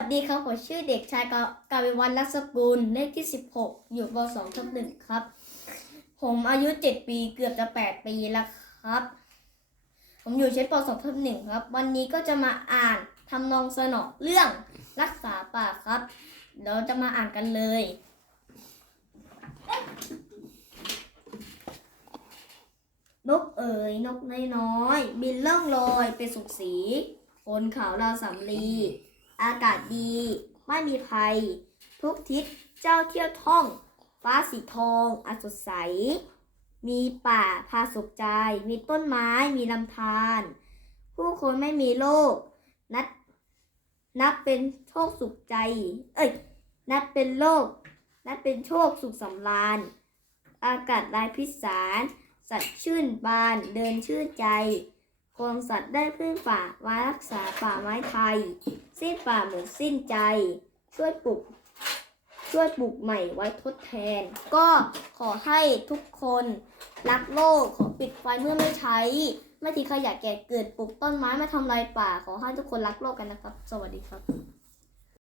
สวัสดีครับผมชื่อเด็กชายกากาวิวันรัศกุลเลขที่ 16 อยู่ป .2 ทับหนึ่งครับ ผมอายุ 7 ปีเกือบจะ 8 ปีแล้วครับ ผมอยู่ชั้นป .2 ทับหนึ่งครับ วันนี้ก็จะมาอ่านทำนองสนอเรื่องรักษาป่าครับเดี๋ยวจะมาอ่านกันเลย นกเอ๋ยนกน้อยๆบินล่องลอยเป็นสุขสีบนขาเราสำลี อากาศดี ไม่มีภัย ทุกทิศเจ้าเที่ยวท่อง ฟ้าสีทองอาสดใส มีป่าพาสุขใจ มีต้นไม้มีลำธารผู้คนไม่มีโรคนัดนับเป็นโชคสุขใจ เอ้ย นับเป็นโลก นับเป็นโชคสุขสำราญ อากาศรายพิสาร สัตว์ชื่นบาน เดินชื่นใจ คงสัตว์ได้พึ่งป่ามารักษาป่าไม้ไทย สิ้นป่าเหมือนสิ้นใจ ช่วยปลูกช่วยปลูกใหม่ไว้ทดแทน ก็ขอให้ทุกคนรักโลกขอปิดไฟเมื่อไม่ใช้ ไม่ทิ้งขยะแก่เกิดปลูกต้นไม้ไม่ทำลายป่า ขอให้ทุกคนรักโลกกันนะครับ สวัสดีครับ